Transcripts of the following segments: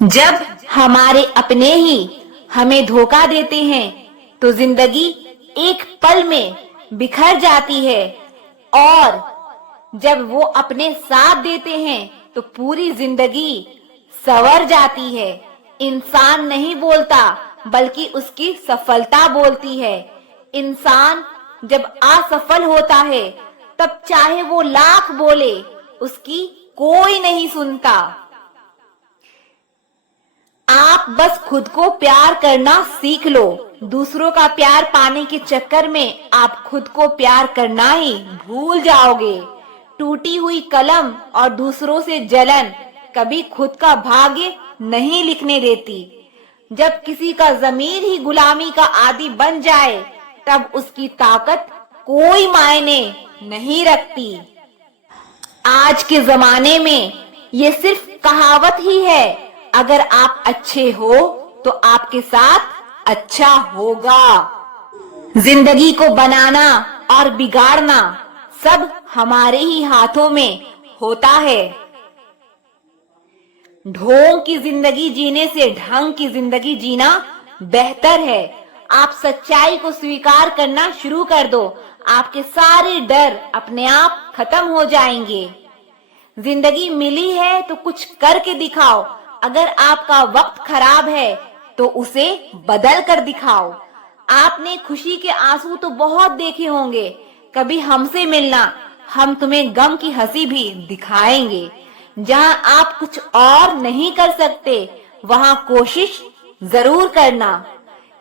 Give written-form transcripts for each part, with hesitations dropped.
जब हमारे अपने ही हमें धोखा देते हैं तो जिंदगी एक पल में बिखर जाती है, और जब वो अपने साथ देते हैं तो पूरी जिंदगी संवर जाती है। इंसान नहीं बोलता बल्कि उसकी सफलता बोलती है। इंसान जब असफल होता है तब चाहे वो लाख बोले उसकी कोई नहीं सुनता। आप बस खुद को प्यार करना सीख लो। दूसरों का प्यार पाने के चक्कर में आप खुद को प्यार करना ही भूल जाओगे। टूटी हुई कलम और दूसरों से जलन कभी खुद का भाग्य नहीं लिखने देती। जब किसी का ज़मीर ही गुलामी का आदी बन जाए तब उसकी ताकत कोई मायने नहीं रखती। आज के जमाने में ये सिर्फ कहावत ही है, अगर आप अच्छे हो तो आपके साथ अच्छा होगा। जिंदगी को बनाना और बिगाड़ना सब हमारे ही हाथों में होता है। ढोंग की जिंदगी जीने से ढंग की जिंदगी जीना बेहतर है। आप सच्चाई को स्वीकार करना शुरू कर दो, आपके सारे डर अपने आप खत्म हो जाएंगे। जिंदगी मिली है तो कुछ करके दिखाओ। अगर आपका वक्त खराब है तो उसे बदल कर दिखाओ। आपने खुशी के आंसू तो बहुत देखे होंगे, कभी हमसे मिलना, हम तुम्हें गम की हंसी भी दिखाएंगे। जहां आप कुछ और नहीं कर सकते वहां कोशिश जरूर करना।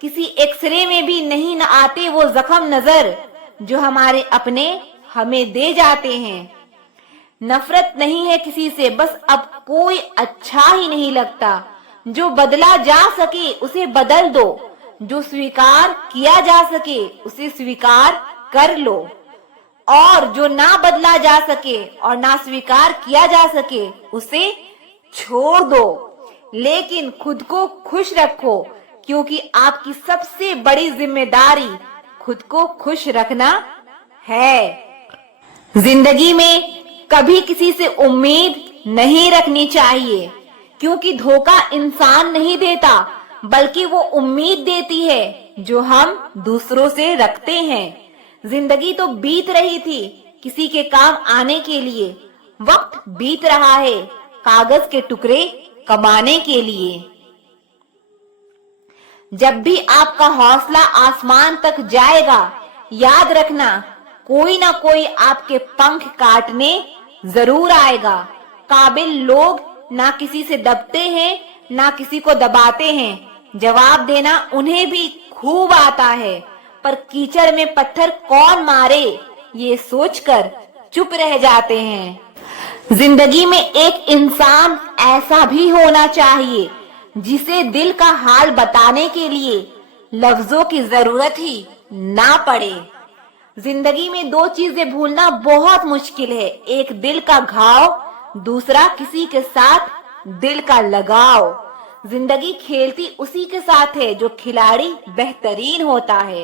किसी एक्सरे में भी नहीं न आते वो जख्म नजर जो हमारे अपने हमें दे जाते हैं। नफरत नहीं है किसी से, बस अब कोई अच्छा ही नहीं लगता। जो बदला जा सके उसे बदल दो, जो स्वीकार किया जा सके उसे स्वीकार कर लो, और जो ना बदला जा सके और ना स्वीकार किया जा सके उसे छोड़ दो। लेकिन खुद को खुश रखो, क्योंकि आपकी सबसे बड़ी जिम्मेदारी खुद को खुश रखना है। जिंदगी में कभी किसी से उम्मीद नहीं रखनी चाहिए, क्योंकि धोखा इंसान नहीं देता बल्कि वो उम्मीद देती है जो हम दूसरों से रखते हैं। जिंदगी तो बीत रही थी किसी के काम आने के लिए, वक्त बीत रहा है कागज के टुकड़े कमाने के लिए। जब भी आपका हौसला आसमान तक जाएगा, याद रखना कोई ना कोई आपके पंख काटने जरूर आएगा। काबिल लोग ना किसी से दबते हैं ना किसी को दबाते हैं। जवाब देना उन्हें भी खूब आता है, पर कीचड़ में पत्थर कौन मारे ये सोचकर चुप रह जाते हैं। जिंदगी में एक इंसान ऐसा भी होना चाहिए जिसे दिल का हाल बताने के लिए लफ्जों की जरूरत ही ना पड़े। जिंदगी में दो चीजें भूलना बहुत मुश्किल है, एक दिल का घाव, दूसरा किसी के साथ दिल का लगाव। जिंदगी खेलती उसी के साथ है जो खिलाड़ी बेहतरीन होता है।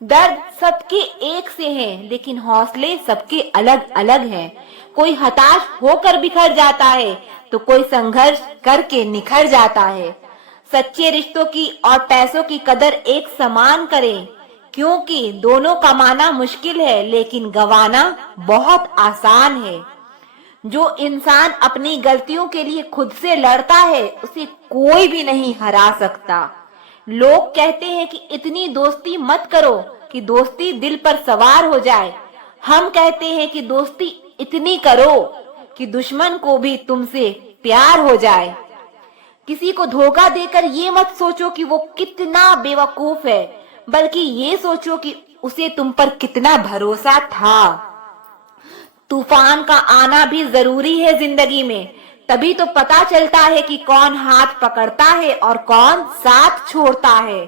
दर्द सबके एक से हैं, लेकिन हौसले सबके अलग अलग हैं। कोई हताश होकर बिखर जाता है तो कोई संघर्ष करके निखर जाता है। सच्चे रिश्तों की और पैसों की कदर एक समान करें, क्योंकि दोनों कमाना मुश्किल है लेकिन गंवाना बहुत आसान है। जो इंसान अपनी गलतियों के लिए खुद से लड़ता है उसे कोई भी नहीं हरा सकता। लोग कहते हैं कि इतनी दोस्ती मत करो कि दोस्ती दिल पर सवार हो जाए। हम कहते हैं कि दोस्ती इतनी करो कि दुश्मन को भी तुमसे प्यार हो जाए। किसी को धोखा देकर ये मत सोचो कि वो कितना बेवकूफ है, बल्कि ये सोचो कि उसे तुम पर कितना भरोसा था। तूफान का आना भी जरूरी है जिंदगी में, तभी तो पता चलता है कि कौन हाथ पकड़ता है और कौन साथ छोड़ता है।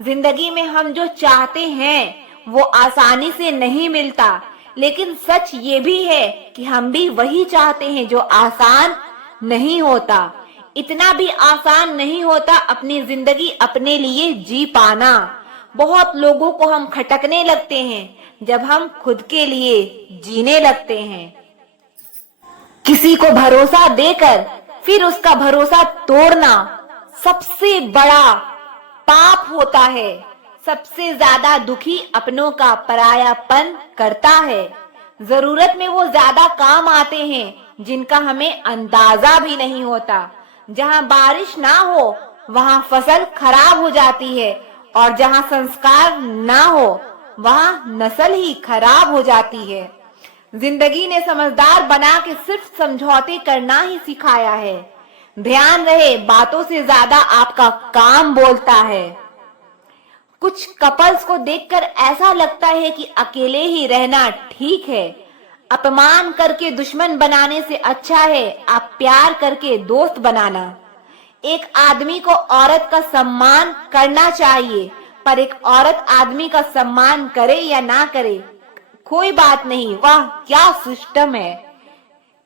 जिंदगी में हम जो चाहते हैं वो आसानी से नहीं मिलता, लेकिन सच ये भी है कि हम भी वही चाहते हैं जो आसान नहीं होता। इतना भी आसान नहीं होता अपनी जिंदगी अपने लिए जी पाना। बहुत लोगों को हम खटकने लगते हैं जब हम खुद के लिए जीने लगते हैं। किसी को भरोसा देकर फिर उसका भरोसा तोड़ना सबसे बड़ा पाप होता है। सबसे ज्यादा दुखी अपनों का परायापन करता है। जरूरत में वो ज्यादा काम आते हैं जिनका हमें अंदाजा भी नहीं होता। जहां बारिश ना हो वहां फसल खराब हो जाती है, और जहां संस्कार ना हो वहां नस्ल ही खराब हो जाती है। जिंदगी ने समझदार बना के सिर्फ समझौते करना ही सिखाया है। ध्यान रहे, बातों से ज्यादा आपका काम बोलता है। कुछ कपल्स को देखकर ऐसा लगता है कि अकेले ही रहना ठीक है। अपमान करके दुश्मन बनाने से अच्छा है आप प्यार करके दोस्त बनाना। एक आदमी को औरत का सम्मान करना चाहिए, पर एक औरत आदमी का सम्मान करे या ना करे कोई बात नहीं। वाह क्या सिस्टम है।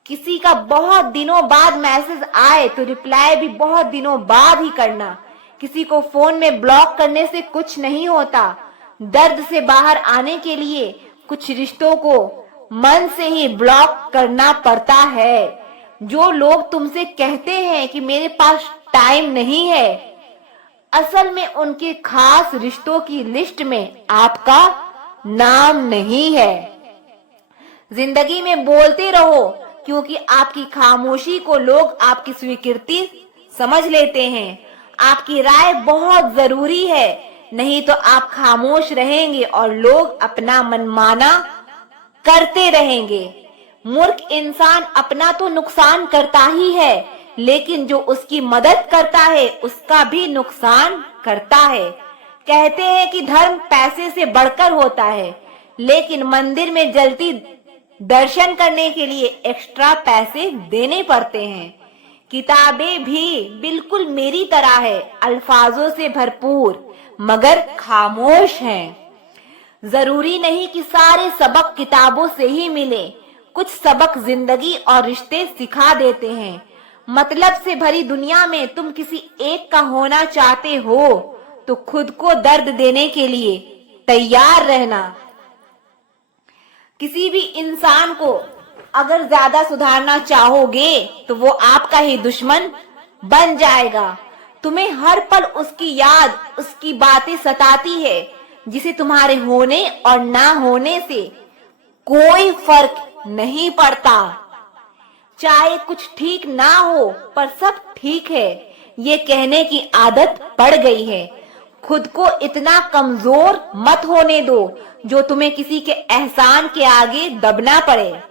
किसी का बहुत दिनों बाद मैसेज आए तो रिप्लाई भी बहुत दिनों बाद ही करना। किसी को फोन में ब्लॉक करने से कुछ नहीं होता। दर्द से बाहर आने के लिए कुछ रिश्तों को मन से ही ब्लॉक करना पड़ता है। जो लोग तुमसे कहते हैं कि मेरे पास टाइम नहीं है, असल में उनके खास रिश्तों की लिस्ट में आपका नाम नहीं है। जिंदगी में बोलते रहो, क्योंकि आपकी खामोशी को लोग आपकी स्वीकृति समझ लेते हैं। आपकी राय बहुत जरूरी है, नहीं तो आप खामोश रहेंगे और लोग अपना मनमाना करते रहेंगे। मूर्ख इंसान अपना तो नुकसान करता ही है, लेकिन जो उसकी मदद करता है उसका भी नुकसान करता है। कहते हैं कि धर्म पैसे से बढ़कर होता है, लेकिन मंदिर में जल्दी दर्शन करने के लिए एक्स्ट्रा पैसे देने पड़ते हैं। किताबें भी बिल्कुल मेरी तरह है, अल्फाजों से भरपूर मगर खामोश हैं। जरूरी नहीं कि सारे सबक किताबों से ही मिले, कुछ सबक जिंदगी और रिश्ते सिखा देते हैं। मतलब से भरी दुनिया में तुम किसी एक का होना चाहते हो तो खुद को दर्द देने के लिए तैयार रहना। किसी भी इंसान को अगर ज्यादा सुधारना चाहोगे तो वो आपका ही दुश्मन बन जाएगा। तुम्हें हर पल उसकी याद, उसकी बातें सताती है, जिसे तुम्हारे होने और ना होने से कोई फर्क नहीं पड़ता। चाहे कुछ ठीक ना हो पर सब ठीक है, ये कहने की आदत पड़ गई है। खुद को इतना कमजोर मत होने दो जो तुम्हें किसी के एहसान के आगे दबना पड़े।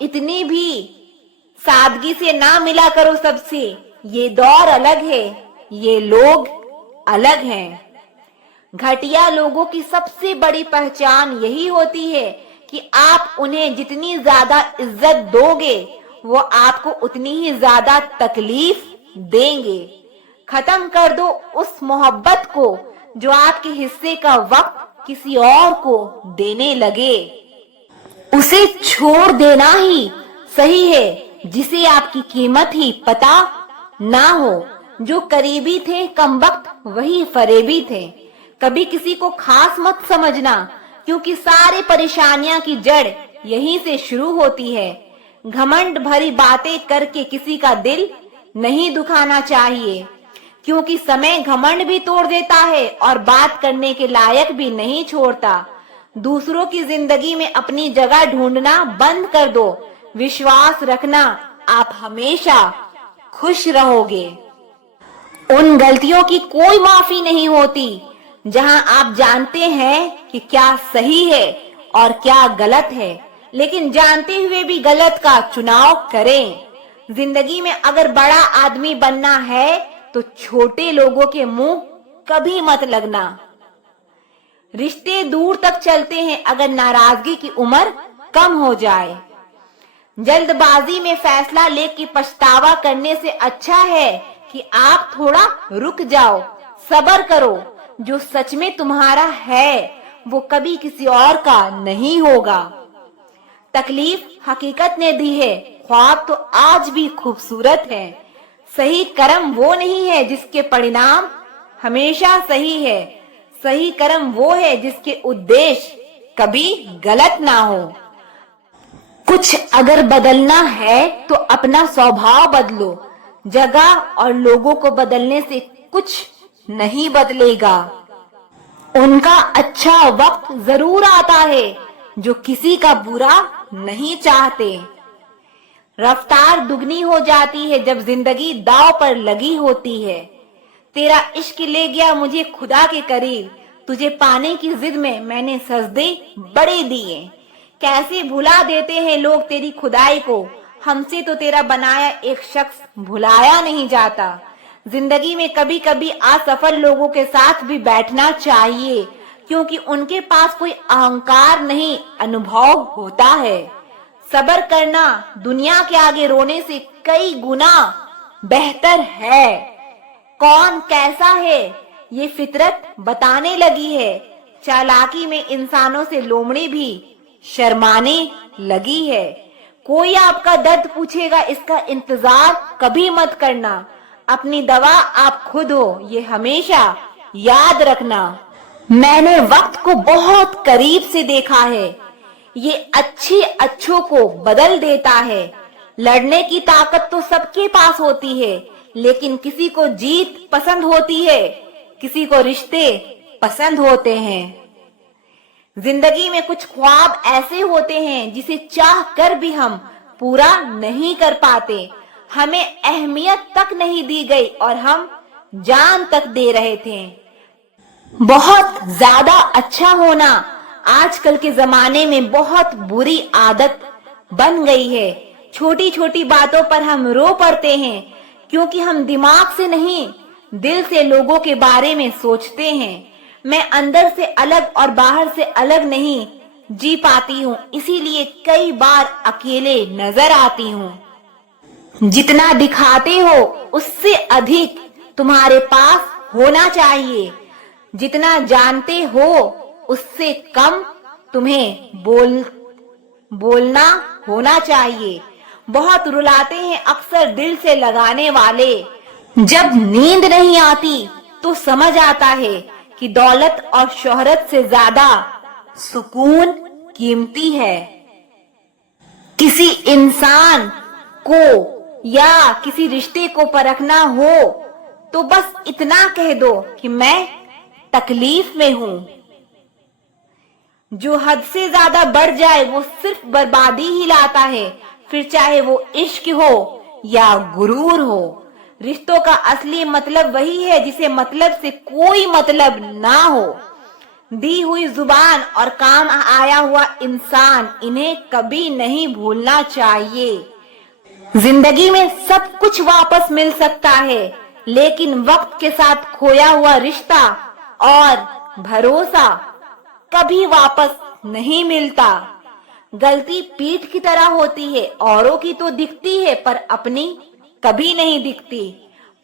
इतनी भी सादगी से ना मिला करो सबसे। ये दौर अलग है, ये लोग अलग हैं। घटिया लोगों की सबसे बड़ी पहचान यही होती है कि आप उन्हें जितनी ज्यादा इज्जत दोगे वो आपको उतनी ही ज्यादा तकलीफ देंगे। खत्म कर दो उस मोहब्बत को जो आपके हिस्से का वक्त किसी और को देने लगे। उसे छोड़ देना ही सही है जिसे आपकी कीमत ही पता ना हो। जो करीबी थे कमबख्त वही फरेबी थे। कभी किसी को खास मत समझना, क्योंकि सारे परेशानियां की जड़ यहीं से शुरू होती है। घमंड भरी बातें करके किसी का दिल नहीं दुखाना चाहिए, क्योंकि समय घमंड भी तोड़ देता है और बात करने के लायक भी नहीं छोड़ता। दूसरों की जिंदगी में अपनी जगह ढूंढना बंद कर दो। विश्वास रखना, आप हमेशा खुश रहोगे। उन गलतियों की कोई माफी नहीं होती जहां आप जानते हैं कि क्या सही है और क्या गलत है, लेकिन जानते हुए भी गलत का चुनाव करें। जिंदगी में अगर बड़ा आदमी बनना है तो छोटे लोगों के मुंह कभी मत लगना। रिश्ते दूर तक चलते हैं अगर नाराजगी की उम्र कम हो जाए। जल्दबाजी में फैसला लेके पछतावा करने से अच्छा है कि आप थोड़ा रुक जाओ, सब्र करो। जो सच में तुम्हारा है वो कभी किसी और का नहीं होगा। तकलीफ हकीकत ने दी है, ख्वाब तो आज भी खूबसूरत है। सही कर्म वो नहीं है जिसके परिणाम हमेशा सही है। सही कर्म वो है जिसके उद्देश्य कभी गलत ना हो। कुछ अगर बदलना है तो अपना स्वभाव बदलो। जगह और लोगों को बदलने से कुछ नहीं बदलेगा। उनका अच्छा वक्त जरूर आता है जो किसी का बुरा नहीं चाहते। रफ्तार दुगनी हो जाती है जब जिंदगी दांव पर लगी होती है। तेरा इश्क ले गया मुझे खुदा के करीब, तुझे पाने की जिद में मैंने सजदे बड़े दिए। कैसे भुला देते हैं लोग तेरी खुदाई को, हमसे तो तेरा बनाया एक शख्स भुलाया नहीं जाता। जिंदगी में कभी कभी असफल लोगों के साथ भी बैठना चाहिए, क्योंकि उनके पास कोई अहंकार नहीं, अनुभव होता है। सब्र करना दुनिया के आगे रोने से कई गुना बेहतर है। कौन कैसा है ये फितरत बताने लगी है। चालाकी में इंसानों से लोमड़ी भी शर्माने लगी है। कोई आपका दर्द पूछेगा इसका इंतजार कभी मत करना। अपनी दवा आप खुद हो ये हमेशा याद रखना। मैंने वक्त को बहुत करीब से देखा है, ये अच्छे अच्छों को बदल देता है। लड़ने की ताकत तो सबके पास होती है, लेकिन किसी को जीत पसंद होती है, किसी को रिश्ते पसंद होते हैं। जिंदगी में कुछ ख्वाब ऐसे होते हैं जिसे चाह कर भी हम पूरा नहीं कर पाते। हमें अहमियत तक नहीं दी गई और हम जान तक दे रहे थे। बहुत ज्यादा अच्छा होना आजकल के जमाने में बहुत बुरी आदत बन गई है। छोटी छोटी बातों पर हम रो पड़ते हैं, क्योंकि हम दिमाग से नहीं दिल से लोगों के बारे में सोचते हैं। मैं अंदर से अलग और बाहर से अलग नहीं जी पाती हूँ, इसीलिए कई बार अकेले नजर आती हूँ। जितना दिखाते हो उससे अधिक तुम्हारे पास होना चाहिए। जितना जानते हो उससे कम तुम्हें बोलना होना चाहिए। बहुत रुलाते हैं अक्सर दिल से लगाने वाले। जब नींद नहीं आती तो समझ आता है कि दौलत और शोहरत से ज्यादा सुकून कीमती है। किसी इंसान को या किसी रिश्ते को परखना हो तो बस इतना कह दो कि मैं तकलीफ में हूँ। जो हद से ज्यादा बढ़ जाए वो सिर्फ बर्बादी ही लाता है, फिर चाहे वो इश्क हो या गुरूर हो। रिश्तों का असली मतलब वही है जिसे मतलब से कोई मतलब ना हो। दी हुई जुबान और काम आया हुआ इंसान, इन्हें कभी नहीं भूलना चाहिए। जिंदगी में सब कुछ वापस मिल सकता है, लेकिन वक्त के साथ खोया हुआ रिश्ता और भरोसा कभी वापस नहीं मिलता। गलती पीठ की तरह होती है, औरों की तो दिखती है पर अपनी कभी नहीं दिखती।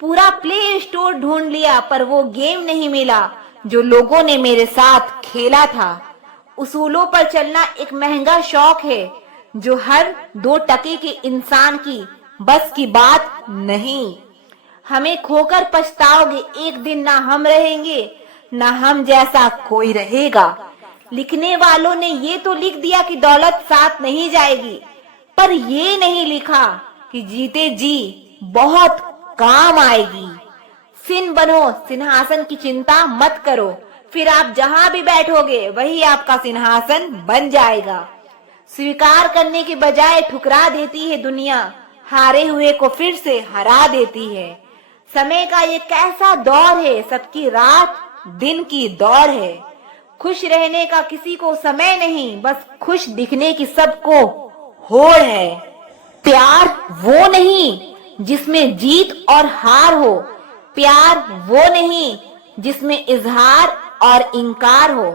पूरा प्ले स्टोर ढूंढ लिया पर वो गेम नहीं मिला जो लोगों ने मेरे साथ खेला था। उसूलों पर चलना एक महंगा शौक है जो हर 2 टके के इंसान की बस की बात नहीं। हमें खोकर पछताओगे एक दिन, ना हम रहेंगे ना हम जैसा कोई रहेगा। लिखने वालों ने ये तो लिख दिया कि दौलत साथ नहीं जाएगी, पर ये नहीं लिखा कि जीते जी बहुत काम आएगी। सिन बनो, सिंहासन की चिंता मत करो, फिर आप जहां भी बैठोगे वही आपका सिंहासन बन जाएगा। स्वीकार करने के बजाय ठुकरा देती है दुनिया, हारे हुए को फिर से हरा देती है। समय का ये कैसा दौर है, सबकी रात दिन की दौड़ है। खुश रहने का किसी को समय नहीं, बस खुश दिखने की सबको होड़ है। प्यार वो नहीं जिसमें जीत और हार हो, प्यार वो नहीं जिसमें इजहार और इनकार हो।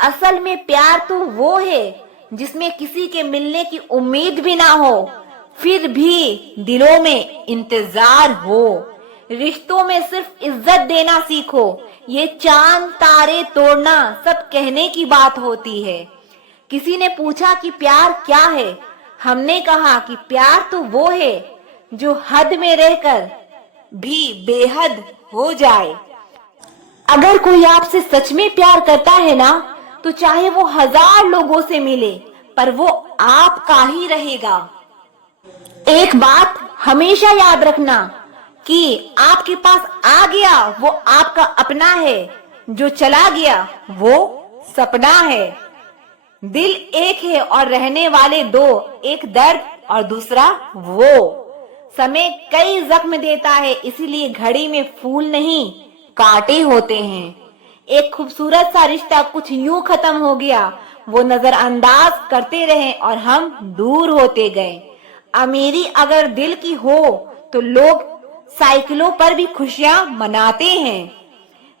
असल में प्यार तो वो है जिसमें किसी के मिलने की उम्मीद भी ना हो, फिर भी दिलों में इंतजार हो। रिश्तों में सिर्फ इज्जत देना सीखो, ये चांद तारे तोड़ना सब कहने की बात होती है। किसी ने पूछा कि प्यार क्या है, हमने कहा कि प्यार तो वो है जो हद में रहकर भी बेहद हो जाए। अगर कोई आपसे सच में प्यार करता है ना, तो चाहे वो 1000 लोगों से मिले पर वो आपका ही रहेगा। एक बात हमेशा याद रखना, कि आपके पास आ गया वो आपका अपना है, जो चला गया वो सपना है। दिल एक है और रहने वाले दो, एक दर्द और दूसरा वो। समय कई जख्म देता है, इसीलिए घड़ी में फूल नहीं कांटे होते हैं। एक खूबसूरत सा रिश्ता कुछ यूं खत्म हो गया, वो नजरअंदाज करते रहे और हम दूर होते गए। अमीरी अगर दिल की हो तो लोग साइकिलों पर भी खुशियां मनाते हैं,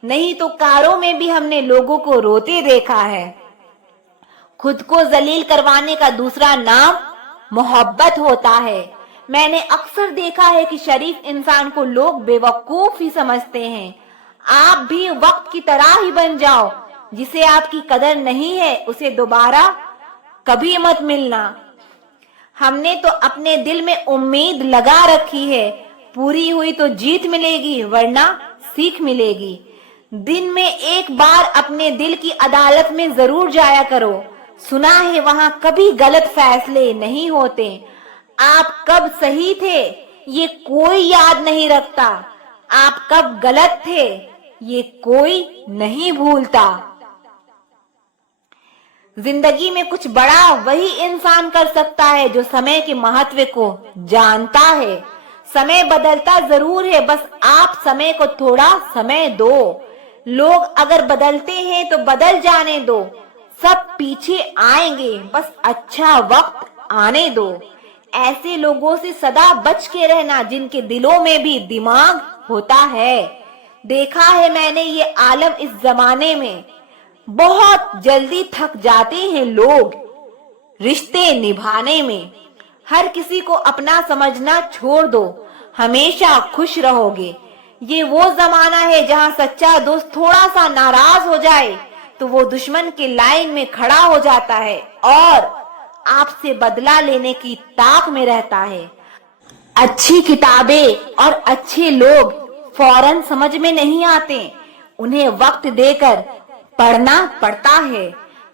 नहीं तो कारों में भी हमने लोगों को रोते देखा है। खुद को जलील करवाने का दूसरा नाम मोहब्बत होता है। मैंने अक्सर देखा है कि शरीफ इंसान को लोग बेवकूफ ही समझते हैं। आप भी वक्त की तरह ही बन जाओ, जिसे आपकी कदर नहीं है उसे दोबारा कभी मत मिलना। हमने तो अपने दिल में उम्मीद लगा रखी है, पूरी हुई तो जीत मिलेगी वरना सीख मिलेगी। दिन में एक बार अपने दिल की अदालत में जरूर जाया करो, सुना है वहां कभी गलत फैसले नहीं होते। आप कब सही थे ये कोई याद नहीं रखता, आप कब गलत थे ये कोई नहीं भूलता। जिंदगी में कुछ बड़ा वही इंसान कर सकता है जो समय के महत्व को जानता है। समय बदलता जरूर है, बस आप समय को थोड़ा समय दो। लोग अगर बदलते हैं तो बदल जाने दो, सब पीछे आएंगे, बस अच्छा वक्त आने दो। ऐसे लोगों से सदा बच के रहना जिनके दिलों में भी दिमाग होता है। देखा है मैंने ये आलम इस जमाने में, बहुत जल्दी थक जाते हैं लोग रिश्ते निभाने में। हर किसी को अपना समझना छोड़ दो, हमेशा खुश रहोगे। ये वो जमाना है जहां सच्चा दोस्त थोड़ा सा नाराज हो जाए तो वो दुश्मन के लाइन में खड़ा हो जाता है और आपसे बदला लेने की ताक में रहता है। अच्छी किताबें और अच्छे लोग फौरन समझ में नहीं आते, उन्हें वक्त देकर पढ़ना पड़ता है।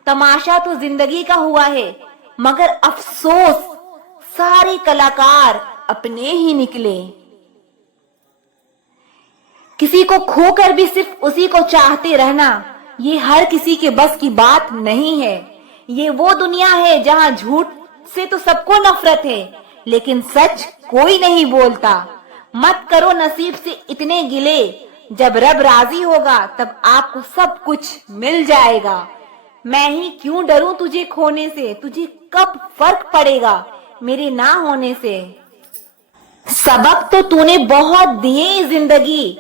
तमाशा तो जिंदगी का हुआ है, मगर अफसोस सारे कलाकार अपने ही निकले। किसी को खोकर भी सिर्फ उसी को चाहते रहना, ये हर किसी के बस की बात नहीं है। ये वो दुनिया है जहां झूठ से तो सबको नफरत है, लेकिन सच कोई नहीं बोलता। मत करो नसीब से इतने गिले, जब रब राजी होगा तब आपको सब कुछ मिल जाएगा। मैं ही क्यों डरूं तुझे खोने से, तुझे कब फर्क पड़ेगा मेरे ना होने से। सबक तो तूने बहुत दिए जिंदगी,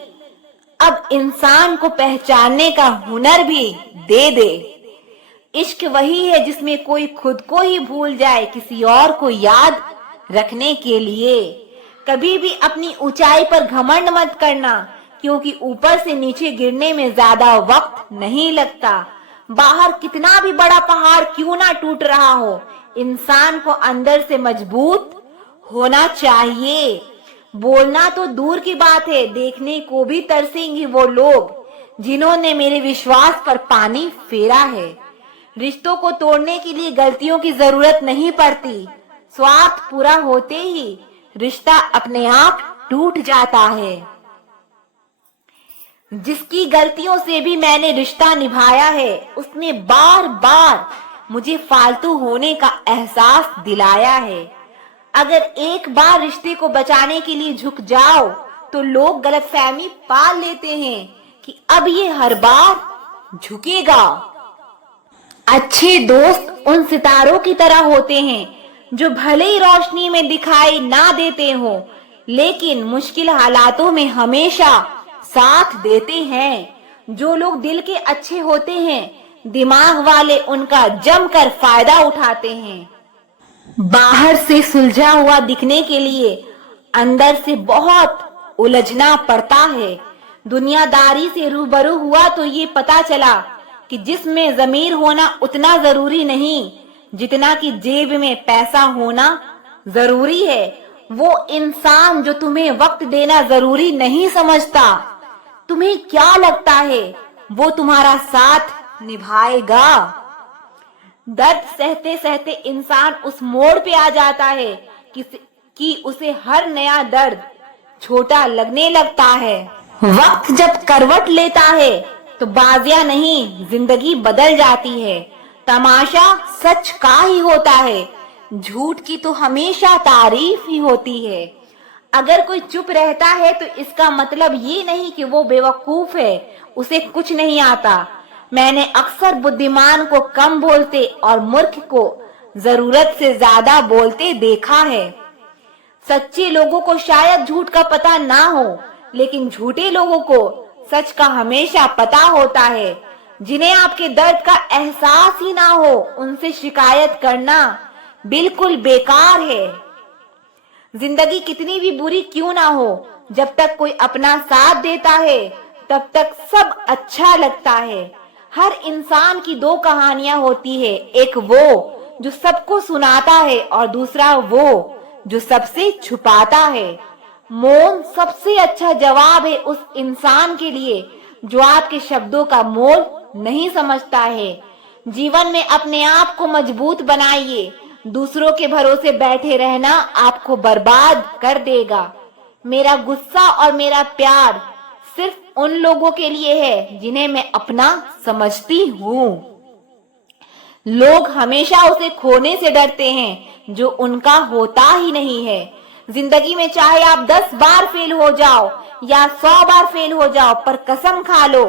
अब इंसान को पहचानने का हुनर भी दे दे। इश्क वही है जिसमें कोई खुद को ही भूल जाए किसी और को याद रखने के लिए। कभी भी अपनी ऊंचाई पर घमंड मत करना, क्योंकि ऊपर से नीचे गिरने में ज्यादा वक्त नहीं लगता। बाहर कितना भी बड़ा पहाड़ क्यों ना टूट रहा हो, इंसान को अंदर से मजबूत होना चाहिए। बोलना तो दूर की बात है, देखने को भी तरसेंगे वो लोग जिन्होंने मेरे विश्वास पर पानी फेरा है। रिश्तों को तोड़ने के लिए गलतियों की जरूरत नहीं पड़ती, स्वार्थ पूरा होते ही रिश्ता अपने आप टूट जाता है। जिसकी गलतियों से भी मैंने रिश्ता निभाया है, उसने बार बार मुझे फालतू होने का एहसास दिलाया है। अगर एक बार रिश्ते को बचाने के लिए झुक जाओ तो लोग गलतफहमी पाल लेते हैं कि अब ये हर बार झुकेगा। अच्छे दोस्त उन सितारों की तरह होते हैं जो भले ही रोशनी में दिखाई ना देते हो, लेकिन मुश्किल हालातों में हमेशा साथ देते हैं। जो लोग दिल के अच्छे होते हैं, दिमाग वाले उनका जमकर फायदा उठाते हैं। बाहर से सुलझा हुआ दिखने के लिए अंदर से बहुत उलझना पड़ता है। दुनियादारी से रूबरू हुआ तो ये पता चला कि जिसमें ज़मीर होना उतना जरूरी नहीं जितना कि जेब में पैसा होना जरूरी है। वो इंसान जो तुम्हें वक्त देना जरूरी नहीं समझता, तुम्हें क्या लगता है वो तुम्हारा साथ निभाएगा? दर्द सहते सहते इंसान उस मोड़ पे आ जाता है कि उसे हर नया दर्द छोटा लगने लगता है। वक्त जब करवट लेता है तो बाजियां नहीं, जिंदगी बदल जाती है। तमाशा सच का ही होता है, झूठ की तो हमेशा तारीफ ही होती है। अगर कोई चुप रहता है तो इसका मतलब ये नहीं कि वो बेवकूफ है, उसे कुछ नहीं आता। मैंने अक्सर बुद्धिमान को कम बोलते और मूर्ख को जरूरत से ज्यादा बोलते देखा है। सच्चे लोगों को शायद झूठ का पता ना हो, लेकिन झूठे लोगों को सच का हमेशा पता होता है। जिन्हें आपके दर्द का एहसास ही ना हो, उनसे शिकायत करना बिल्कुल बेकार है। जिंदगी कितनी भी बुरी क्यों ना हो, जब तक कोई अपना साथ देता है तब तक सब अच्छा लगता है। हर इंसान की दो कहानियां होती है, एक वो जो सबको सुनाता है और दूसरा वो जो सबसे छुपाता है। मौन सबसे अच्छा जवाब है उस इंसान के लिए जो आपके शब्दों का मोल नहीं समझता है। जीवन में अपने आप को मजबूत बनाइए, दूसरों के भरोसे बैठे रहना आपको बर्बाद कर देगा। मेरा गुस्सा और मेरा प्यार सिर्फ उन लोगों के लिए है जिन्हें मैं अपना समझती हूँ। लोग हमेशा उसे खोने से डरते हैं जो उनका होता ही नहीं है। जिंदगी में चाहे आप 10 बार फेल हो जाओ या 100 बार फेल हो जाओ, पर कसम खा लो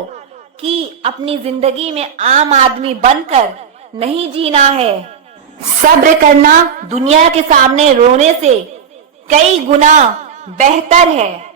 कि अपनी जिंदगी में आम आदमी बनकर नहीं जीना है। सब्र करना दुनिया के सामने रोने से कई गुना बेहतर है।